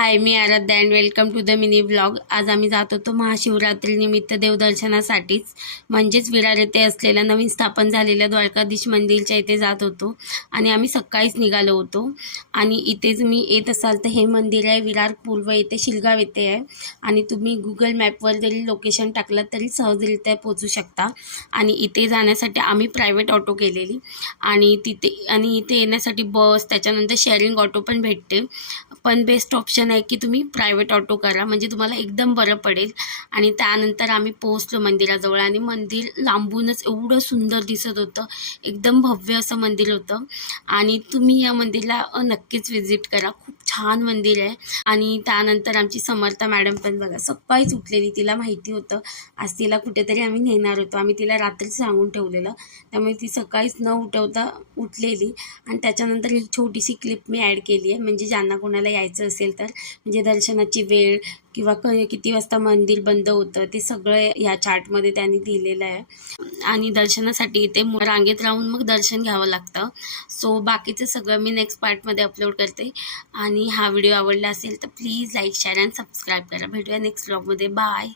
हाय, मी Aaradhya and welcome to the mini vlog. आज आम्ही जात होतो महाशिवरात्रीनिमित्त देवदर्शनासाठीच, म्हणजेच विरार येथे असलेल्या नवीन स्थापन झालेल्या द्वारकाधीश मंदिरच्या इथे जात होतो आणि आम्ही सकाळीच निघालो होतो. आणि इथेच मी येत असाल तर हे मंदिर आहे विरार पूर्व येथे शिलगाव येथे आहे आणि तुम्ही गुगल मॅपवर जरी लोकेशन टाकलं तरी सहजरित्या पोहोचू शकता. आणि इथे जाण्यासाठी आम्ही प्रायव्हेट ऑटो केलेली आणि इथे येण्यासाठी बस, त्याच्यानंतर शेअरिंग ऑटो पण भेटते. पण बेस्ट ऑप्शन आहे की तुम्ही प्रायव्हेट ऑटो करा, म्हणजे तुम्हाला एकदम बरं पडेल. आणि त्यानंतर आम्ही पोहोचलो मंदिराजवळ आणि मंदिर लांबूनच एवढं सुंदर दिसत होतं, एकदम भव्य असं मंदिर होतं. आणि तुम्ही या मंदिरला नक्कीच व्हिजिट करा, खूप छान मंदिर आहे. आणि त्यानंतर आमची समर्था मॅडम पण बघा सकाळीच उठलेली, तिला माहिती होतं आज तिला कुठेतरी आम्ही नेणार होतो. आम्ही तिला रात्रीच सांगून ठेवलेलं, त्यामुळे ती सकाळीच न उठवता उठलेली. आणि त्याच्यानंतर ही छोटीशी क्लिप मी ॲड केली आहे, म्हणजे ज्यांना कोणाला यायचं असेल तर, म्हणजे दर्शनाची वेळ किंवा किती वाजता मंदिर बंद होतं ते सगळं या चार्टमध्ये त्यांनी दिलेलं आहे. आणि दर्शनासाठी इथे रांगेत राहून मग दर्शन घ्यावं लागतं. सो बाकीचं सगळं मी नेक्स्ट पार्टमध्ये अपलोड करते. आणि हा व्हिडिओ आवडला असेल तर please like, share and subscribe करा. भेटूया नेक्स्ट व्लॉगमध्ये. बाय.